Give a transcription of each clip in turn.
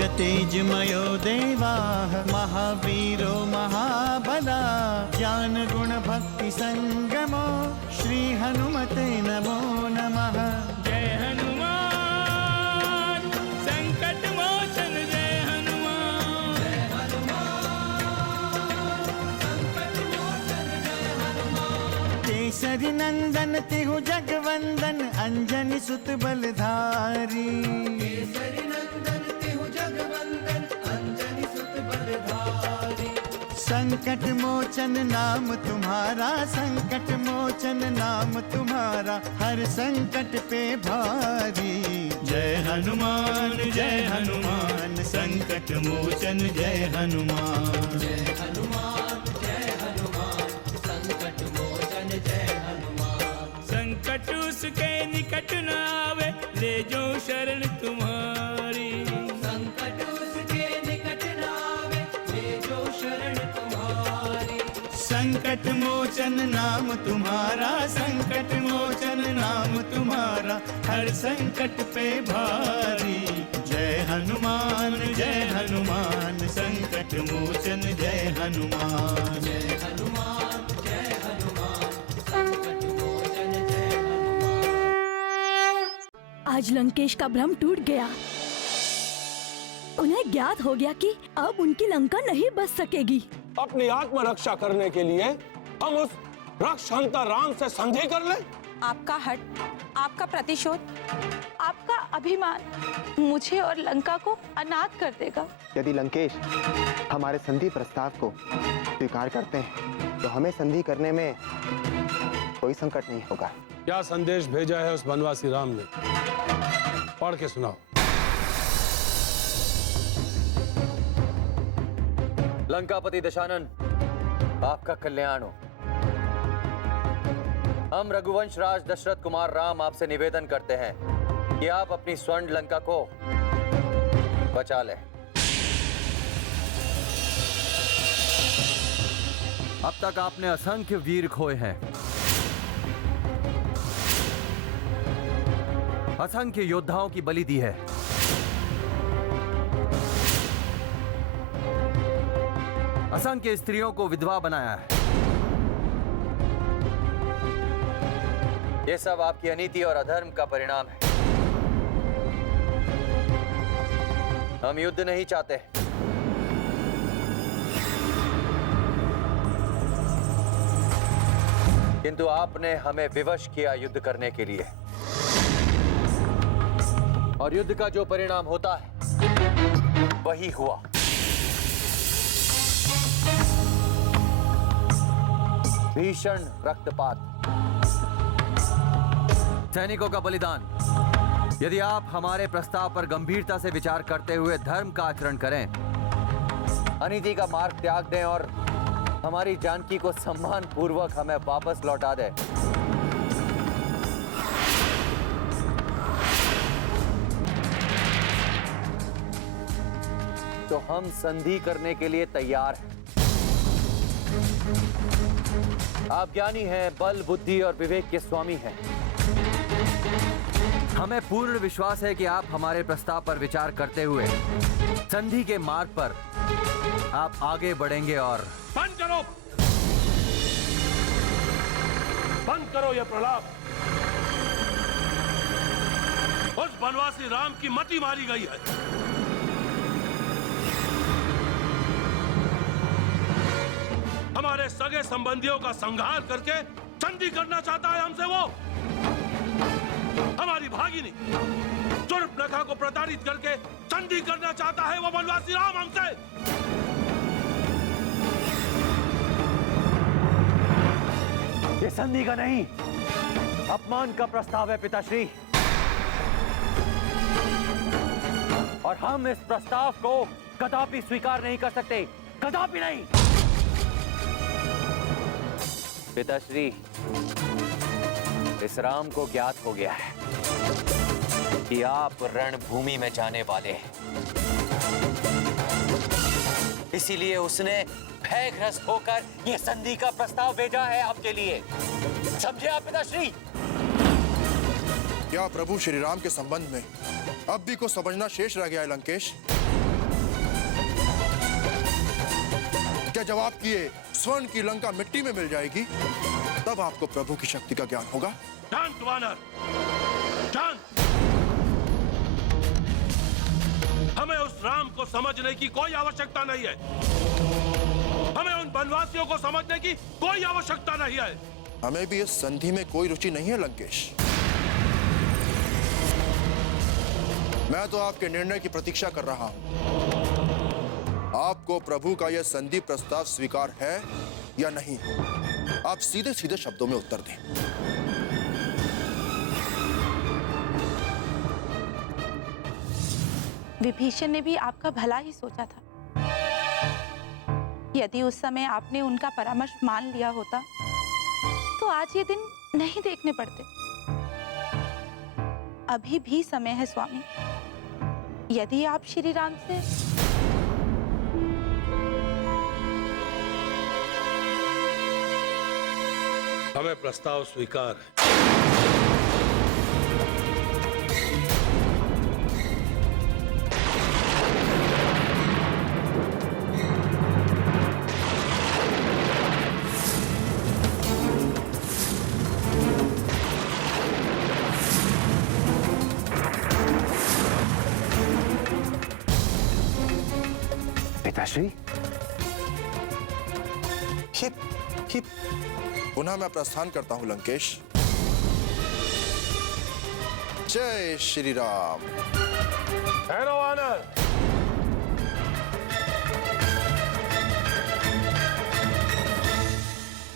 तेजमयो देवाः महावीरो महाबला ज्ञान गुण भक्ति संगमो श्री हनुमते नमो नमः। जय हनुमान संकट मोचन जय हनुमान। जय हनुमान संकट मोचन जय हनुमान। केसरी नंदन तिहु जगवंदन अंजनी सुत बलधारी। केसरी नंदन तिहु जगवंदन अंजनी सुत बलधारी। संकट मोचन नाम तुम्हारा संकट मोचन नाम तुम्हारा हर संकट पे भारी। जय हनुमान संकट मोचन जय हनुमान। जय हनुमान संकट मोचन जय हनुमान। संकट उसके निकट न आवे ले जो शरण तुम्हारी। संकट उसके निकट न आवे ले जो शरण तुम्हारी। संकट मोचन नाम तुम्हारा संकट मोचन नाम तुम्हारा हर संकट पे भारी। जय हनुमान संकट मोचन जय हनुमान। जय हनुमान संकट मोचन जय हनुमान। आज लंकेश का भ्रम टूट गया। उन्हें ज्ञात हो गया कि अब उनकी लंका नहीं बच सकेगी। अपनी आत्मरक्षा करने के लिए हम उस राक्षसंता राम से संधि कर लें। आपका हट, आपका प्रतिशोध, आपका अभिमान मुझे और लंका को अनाथ कर देगा। यदि लंकेश हमारे संधि प्रस्ताव को स्वीकार करते हैं तो हमें संधि करने में कोई संकट नहीं होगा। क्या संदेश भेजा है उस वनवासी राम ने, पढ़ के सुनाओ। लंकापति दशानन, आपका कल्याण हो। हम रघुवंश राज दशरथ कुमार राम आपसे निवेदन करते हैं कि आप अपनी स्वर्ण लंका को बचा लें। अब तक आपने असंख्य वीर खोए हैं, असंख्य योद्धाओं की बलि दी है। असंख्य स्त्रियों को विधवा बनाया है। ये सब आपकी अनीति और अधर्म का परिणाम है। हम युद्ध नहीं चाहते, किंतु आपने हमें विवश किया युद्ध करने के लिए, और युद्ध का जो परिणाम होता है वही हुआ। भीषण रक्तपात, सैनिकों का बलिदान। यदि आप हमारे प्रस्ताव पर गंभीरता से विचार करते हुए धर्म का आचरण करें, अनीति का मार्ग त्याग दें और हमारी जानकी को सम्मान पूर्वक हमें वापस लौटा दें, तो हम संधि करने के लिए तैयार हैं। आप ज्ञानी हैं, बल बुद्धि और विवेक के स्वामी हैं। हमें पूर्ण विश्वास है कि आप हमारे प्रस्ताव पर विचार करते हुए संधि के मार्ग पर आप आगे बढ़ेंगे। और बंद करो यह प्रलाप। उस वनवासी राम की मति मारी गई है। हमारे सगे संबंधियों का संहार करके संधि करना चाहता है हमसे वो। हमारी भागिनी शूर्पणखा को प्रताड़ित करके संधि करना चाहता है वो वनवासी राम हमसे। ये संधि का नहीं, अपमान का प्रस्ताव है पिताश्री, और हम इस प्रस्ताव को कदापि स्वीकार नहीं कर सकते, कदापि नहीं। पिताश्री, इस राम को ज्ञात हो गया है कि आप रणभूमि में जाने वाले हैं, इसीलिए उसने भयग्रस्त होकर यह संधि का प्रस्ताव भेजा है आपके लिए। समझे आप पिताश्री? क्या प्रभु श्री राम के संबंध में अब भी कुछ समझना शेष रह गया है लंकेश? या जब आपकी ये स्वर्ण की लंका मिट्टी में मिल जाएगी तब आपको प्रभु की शक्ति का ज्ञान होगा। शांत वानर, शांत। हमें उस राम को समझने की कोई आवश्यकता नहीं है। हमें उन वनवासियों को समझने की कोई आवश्यकता नहीं है। हमें भी इस संधि में कोई रुचि नहीं है लंकेश। मैं तो आपके निर्णय की प्रतीक्षा कर रहा हूं। आपको प्रभु का यह संधि प्रस्ताव स्वीकार है या नहीं? आप सीधे सीधे शब्दों में उत्तर दें। विभीषण ने भी आपका भला ही सोचा था। यदि उस समय आपने उनका परामर्श मान लिया होता तो आज ये दिन नहीं देखने पड़ते। अभी भी समय है स्वामी। यदि आप श्री राम से हमें प्रस्ताव स्वीकार है। पिताश्री, हिप पुनः मैं प्रस्थान करता हूं लंकेश। जय श्री राम। ठहरो वानर।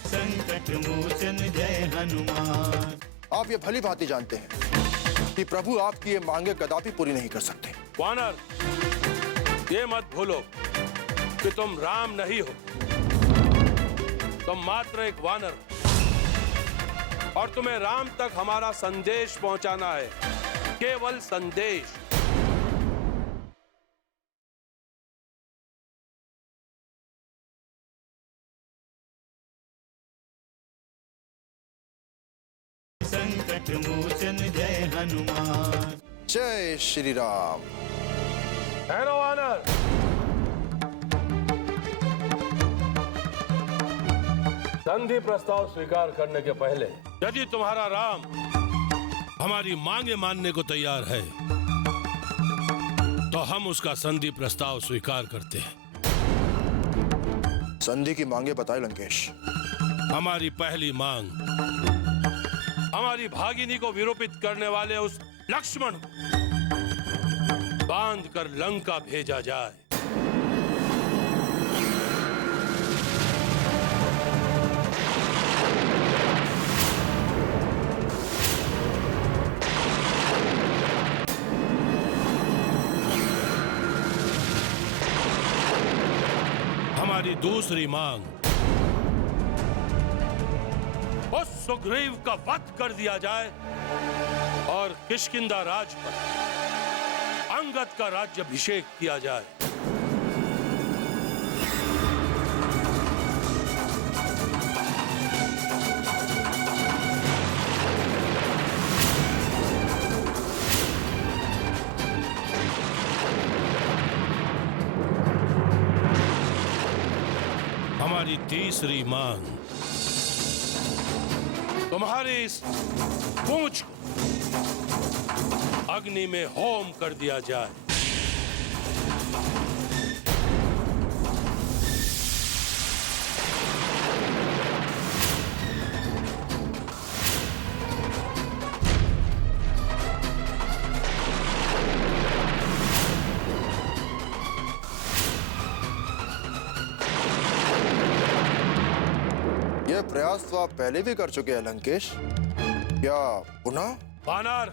संकट मोचन जय हनुमान। आप ये भली भांति जानते हैं कि प्रभु आपकी ये मांगे कदापि पूरी नहीं कर सकते। वानर, ये मत भूलो कि तुम राम नहीं हो। तुम मात्र एक वानर हो और तुम्हें राम तक हमारा संदेश पहुंचाना है। केवल संदेश। संकट मोचन जय हनुमान। जय श्री राम। ठहरो वानर। संधि प्रस्ताव स्वीकार करने के पहले यदि तुम्हारा राम हमारी मांगे मानने को तैयार है तो हम उसका संधि प्रस्ताव स्वीकार करते हैं। संधि की मांगे बताए लंकेश। हमारी पहली मांग हमारी भागिनी को विरूपित करने वाले उस लक्ष्मण को बांध कर लंका भेजा जाए। हमारी दूसरी मांग उस सुग्रीव का वध कर दिया जाए और किष्किंधा राज पर अंगद का राज्याभिषेक किया जाए। हमारी तीसरी मांग तुम्हारी इस पूंछ को अग्नि में होम कर दिया जाए। यह प्रयास तो आप पहले भी कर चुके हैं लंकेश, क्या पुनः? वानर,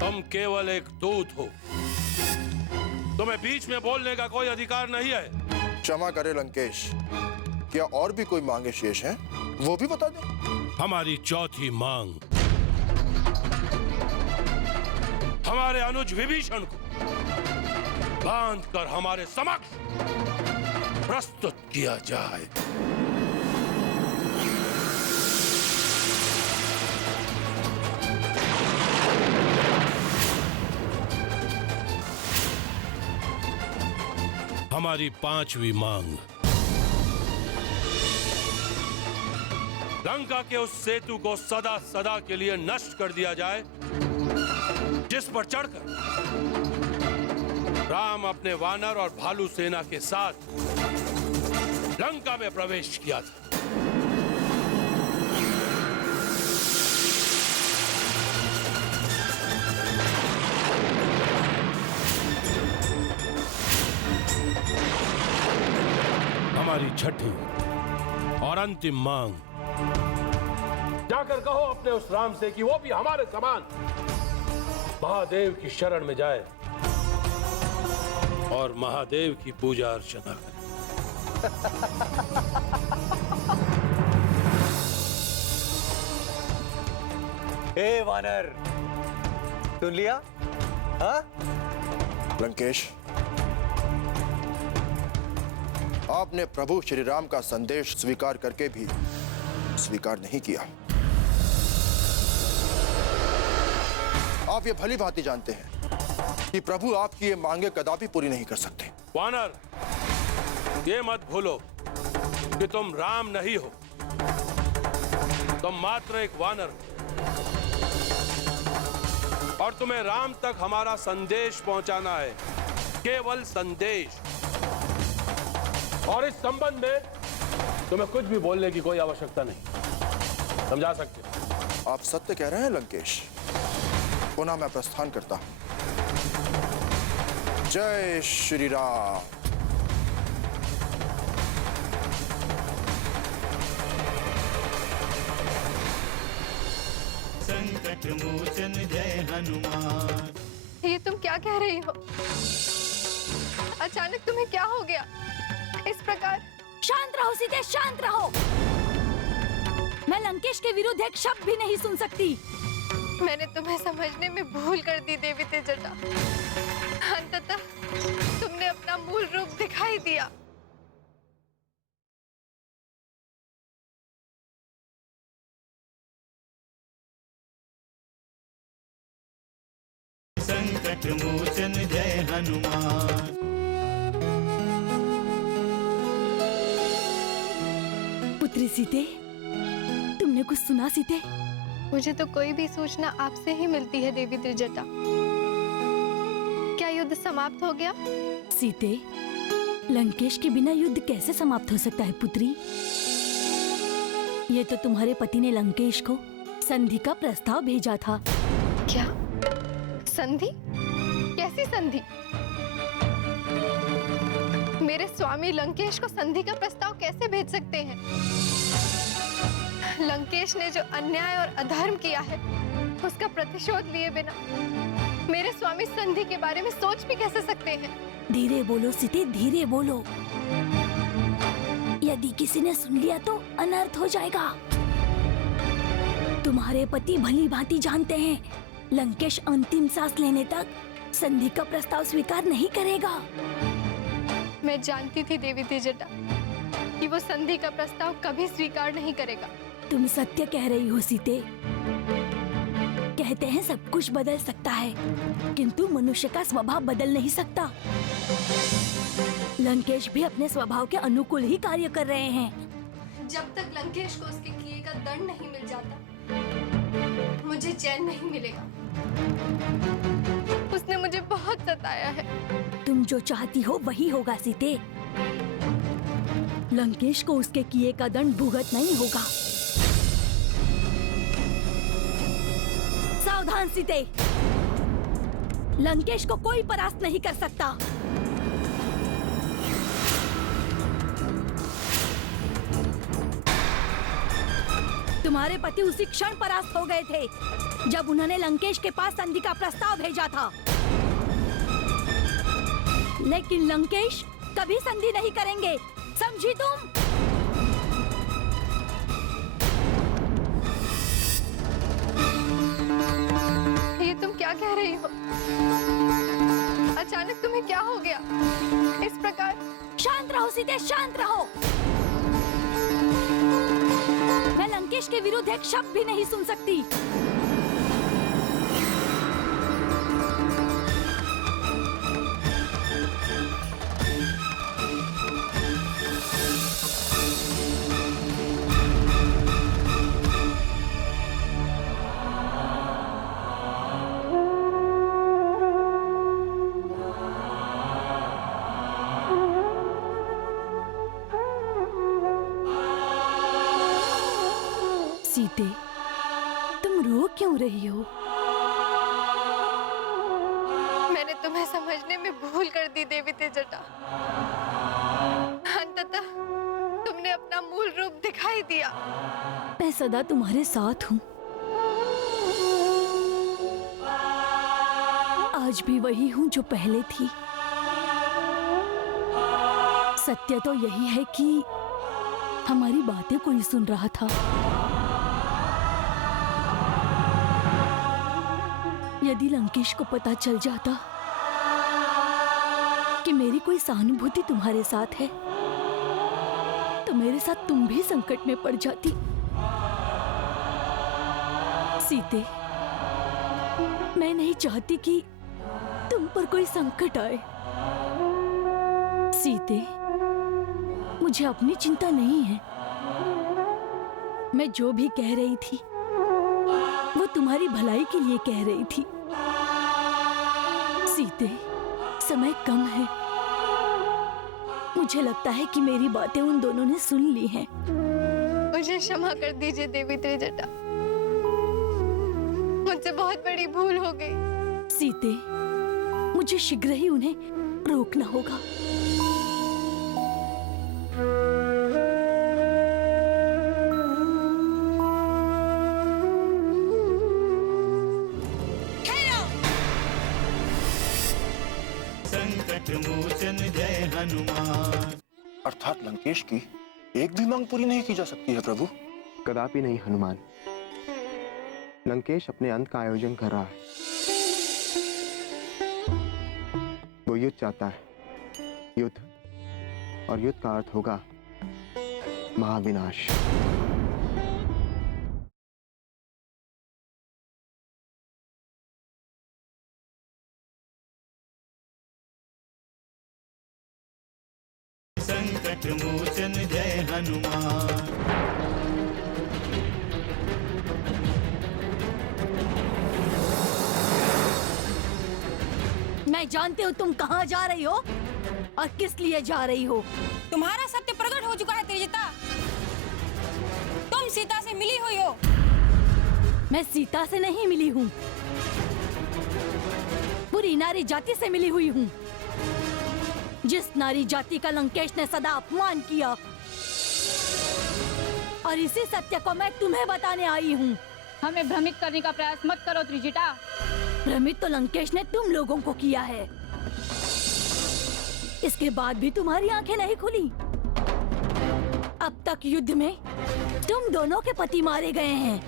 तुम केवल एक दूत हो। तुम्हें बीच में बोलने का कोई अधिकार नहीं है। क्षमा करें लंकेश, क्या और भी कोई मांगे शेष हैं? वो भी बता दें। हमारी चौथी मांग हमारे अनुज विभीषण को बांधकर हमारे समक्ष प्रस्तुत किया जाए। हमारी पांचवी मांग, लंका के उस सेतु को सदा सदा के लिए नष्ट कर दिया जाए जिस पर चढ़कर राम अपने वानर और भालू सेना के साथ लंका में प्रवेश किया था। हमारी छठी और अंतिम मांग, जाकर कहो अपने उस राम से कि वो भी हमारे समान महादेव की शरण में जाए और महादेव की पूजा अर्चना करे। हे वानर, सुन लिया? हाँ? लंकेश, आपने प्रभु श्री राम का संदेश स्वीकार करके भी स्वीकार नहीं किया। आप ये भली भांति जानते हैं कि प्रभु आपकी ये मांगे कदापि पूरी नहीं कर सकते। वानर, ये मत भूलो कि तुम राम नहीं हो, तुम मात्र एक वानर हो और तुम्हें राम तक हमारा संदेश पहुंचाना है, केवल संदेश। और इस संबंध में तुम्हें कुछ भी बोलने की कोई आवश्यकता नहीं, समझा सकते। आप सत्य कह रहे हैं लंकेश। पुनः मैं प्रस्थान करता हूं। जय श्री राम। संकट मोचन जय हनुमान। ये तुम क्या कह रही हो? अचानक तुम्हें क्या हो गया इस प्रकार? शांत रहो सीते, शांत रहो। मैं लंकेश के विरुद्ध एक शब्द भी नहीं सुन सकती। मैंने तुम्हें समझने में भूल कर दी देवी तेजटा। अंततः तुमने अपना मूल रूप दिखाई दिया। संकट मोचन जय हनुमान। पुत्री सीते, तुमने कुछ सुना सीते? मुझे तो कोई भी सूचना आपसे ही मिलती है देवी त्रिजटा। क्या युद्ध समाप्त हो गया? सीते, लंकेश के बिना युद्ध कैसे समाप्त हो सकता है पुत्री? ये तो तुम्हारे पति ने लंकेश को संधि का प्रस्ताव भेजा था। क्या संधि? कैसी संधि? मेरे स्वामी लंकेश को संधि का प्रस्ताव कैसे भेज सकते हैं? लंकेश ने जो अन्याय और अधर्म किया है उसका प्रतिशोध लिए बिना मेरे स्वामी संधि के बारे में सोच भी कैसे सकते हैं? धीरे बोलो सीते, धीरे बोलो। यदि किसी ने सुन लिया तो अनर्थ हो जाएगा। तुम्हारे पति भली भांति जानते हैं लंकेश अंतिम सांस लेने तक संधि का प्रस्ताव स्वीकार नहीं करेगा। मैं जानती थी देवी तेजटा कि वो संधि का प्रस्ताव कभी स्वीकार नहीं करेगा। तुम सत्य कह रही हो सीते। कहते हैं सब कुछ बदल सकता है, किंतु मनुष्य का स्वभाव बदल नहीं सकता। लंकेश भी अपने स्वभाव के अनुकूल ही कार्य कर रहे हैं। जब तक लंकेश को उसके किए का दंड नहीं मिल जाता, मुझे चैन नहीं मिलेगा। उसने मुझे बहुत सताया है। तुम जो चाहती हो वही होगा सीते। लंकेश को उसके किए का दंड भुगत नहीं होगा। सावधान सीते, लंकेश को कोई परास्त नहीं कर सकता। तुम्हारे पति उसी क्षण परास्त हो गए थे जब उन्होंने लंकेश के पास संधि का प्रस्ताव भेजा था। लेकिन लंकेश कभी संधि नहीं करेंगे, समझी तुम? ये तुम क्या कह रही हो? अचानक तुम्हें क्या हो गया इस प्रकार? शांत रहो सीते, शांत रहो। मैं लंकेश के विरुद्ध एक शब्द भी नहीं सुन सकती। सीते, तुम रो क्यों रही हो? मैंने तुम्हें समझने में भूल कर दी देवी त्रिजटा। अंततः तुमने अपना मूल रूप दिखाई दिया। मैं सदा तुम्हारे साथ हूँ। आज भी वही हूँ जो पहले थी। सत्य तो यही है कि हमारी बातें कोई सुन रहा था। यदि लंकेश को पता चल जाता कि मेरी कोई सहानुभूति तुम्हारे साथ है, तो मेरे साथ तुम भी संकट में पड़ जाती। सीते, मैं नहीं चाहती कि तुम पर कोई संकट आए। सीते, मुझे अपनी चिंता नहीं है। मैं जो भी कह रही थी वो तुम्हारी भलाई के लिए कह रही थी। सीते, समय कम है। मुझे लगता है कि मेरी बातें उन दोनों ने सुन ली हैं। मुझे क्षमा कर दीजिए देवी त्रिजटा। मुझसे बहुत बड़ी भूल हो गई। सीते, मुझे शीघ्र ही उन्हें रोकना होगा। संकट मोचन जय हनुमान। अर्थात लंकेश की एक भी मांग पूरी नहीं की जा सकती है प्रभु? कदापि नहीं हनुमान। लंकेश अपने अंत का आयोजन कर रहा है। वो युद्ध चाहता है, युद्ध, और युद्ध का अर्थ होगा महाविनाश। संकट मोचन जय हनुमान। मैं जानती हूँ तुम कहाँ जा रही हो और किस लिए जा रही हो। तुम्हारा सत्य प्रकट हो चुका है त्रिजटा। तुम सीता से मिली हुई हो। मैं सीता से नहीं मिली हूँ, बुरी नारी जाति से मिली हुई हूँ, जिस नारी जाति का लंकेश ने सदा अपमान किया। और इसी सत्य को मैं तुम्हें बताने आई हूँ। हमें भ्रमित करने का प्रयास मत करो त्रिजटा। भ्रमित तो लंकेश ने तुम लोगों को किया है। इसके बाद भी तुम्हारी आंखें नहीं खुली। अब तक युद्ध में तुम दोनों के पति मारे गए हैं।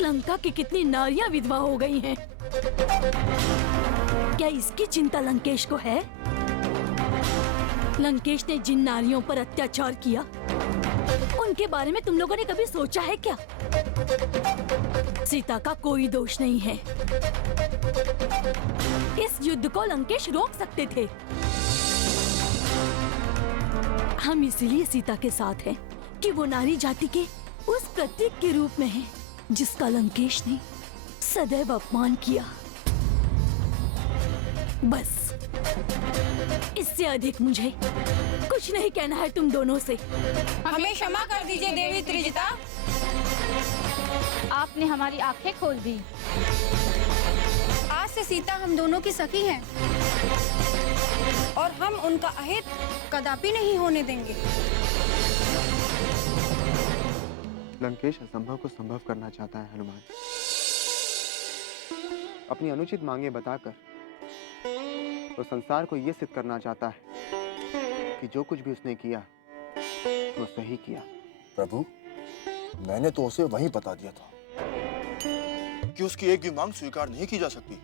लंका की कितनी नारियां विधवा हो गई हैं। क्या इसकी चिंता लंकेश को है? लंकेश ने जिन नारियों पर अत्याचार किया, उनके बारे में तुम लोगों ने कभी सोचा है क्या? सीता का कोई दोष नहीं है। इस युद्ध को लंकेश रोक सकते थे। हम इसीलिए सीता के साथ हैं कि वो नारी जाति के उस प्रतीक के रूप में है जिसका लंकेश ने सदैव अपमान किया। बस, इससे अधिक मुझे कुछ नहीं कहना है तुम दोनों से। हमें क्षमा कर दीजिए देवी त्रिजटा। आपने हमारी आंखें खोल दी। आज से सीता हम दोनों की सखी हैं और हम उनका अहित कदापि नहीं होने देंगे। लंकेश असंभव को संभव करना चाहता है हनुमान। अपनी अनुचित मांगे बताकर तो संसार को यह सिद्ध करना चाहता है कि जो कुछ भी उसने किया वो सही किया। प्रभु, मैंने तो उसे वहीं बता दिया था कि उसकी एक भी मांग स्वीकार नहीं की जा सकती।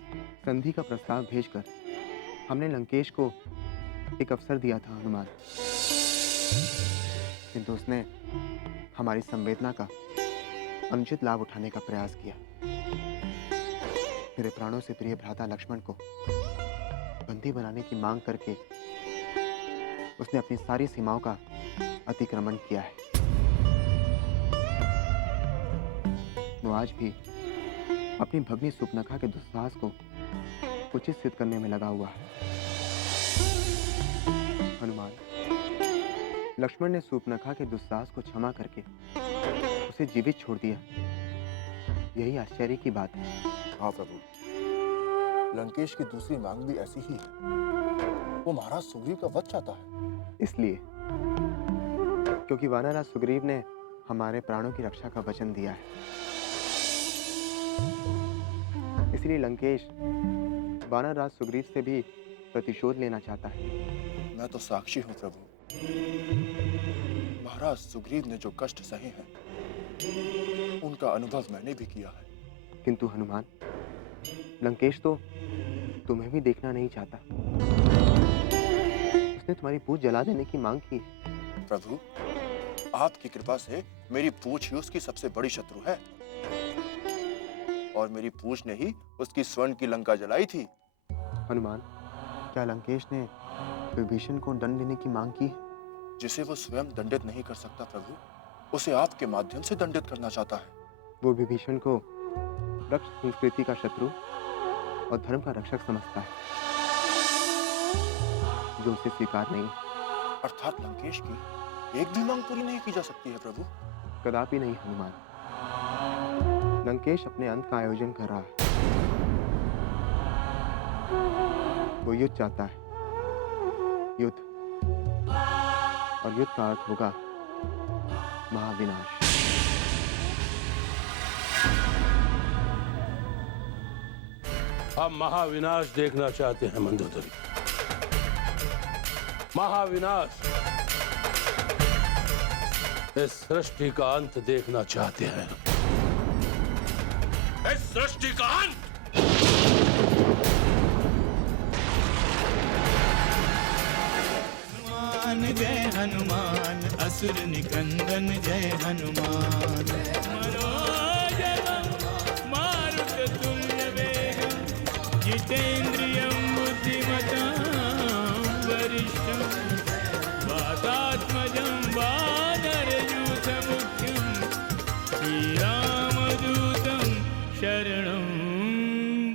संधि का प्रस्ताव भेजकर हमने लंकेश को एक अवसर दिया था हनुमान, किंतु उसने हमारी संवेदना का अनुचित लाभ उठाने का प्रयास किया। मेरे प्राणों से प्रिय भ्राता लक्ष्मण को बंदी बनाने की मांग करके उसने अपनी सारी सीमाओं का अतिक्रमण किया है। वो आज भी अपनी भग्नी सुपनखा के दुस्साहस को उचित सिद्ध करने में लगा हुआ है। हनुमान, लक्ष्मण ने सुपनखा के दुस्साहस को क्षमा करके उसे जीवित छोड़ दिया। यही आश्चर्य की बात है। हाँ प्रभु, लंकेश की दूसरी मांग भी ऐसी ही है। वो महाराज सुग्रीव का वध चाहता है। इसलिए क्योंकि वानरराज सुग्रीव ने हमारे प्राणों की रक्षा का वचन दिया है, इसलिए लंकेश वानरराज सुग्रीव से भी प्रतिशोध लेना चाहता है। मैं तो साक्षी हूँ प्रभु। महाराज सुग्रीव ने जो कष्ट सहे हैं उनका अनुभव मैंने भी किया है। किंतु हनुमान, लंकेश तो तुम्हें भी देखना नहीं चाहता। उसने तुम्हारी पूंछ जला देने की मांग की है। प्रभु, आपकी कृपा से मेरी पूंछ ही उसकी सबसे बड़ी शत्रु है, और मेरी पूंछ ने ही उसकी स्वर्ण की लंका जलाई थी। हनुमान, क्या लंकेश ने विभीषण को दंड देने की मांग की है? जिसे वो स्वयं दंडित नहीं कर सकता प्रभु, उसे आपके माध्यम से दंडित करना चाहता है। वो विभीषण को वृक्ष संस्कृति का शत्रु और धर्म का रक्षक समझता है, जो उसे स्वीकार नहीं। अर्थात लंकेश की एक भी मांग पूरी नहीं की जा सकती है प्रभु। कदापि नहीं हनुमान। लंकेश अपने अंत का आयोजन कर रहा है। वो युद्ध चाहता है, युद्ध, और युद्ध का अर्थ होगा महाविनाश। हम महाविनाश देखना चाहते हैं मंदोदरी। महाविनाश। इस सृष्टि का अंत देखना चाहते हैं। इस सृष्टि का अंत। हनुमान जय हनुमान, असुर निकंदन जय हनुमान। मनोजवं मारुततुल्यवेगं जितेन्द्रियं बुद्धिमतां वरिष्ठं वातात्मजं वानरयूथमुख्यं श्रीरामदूतं शरणं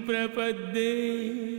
प्रपद्ये।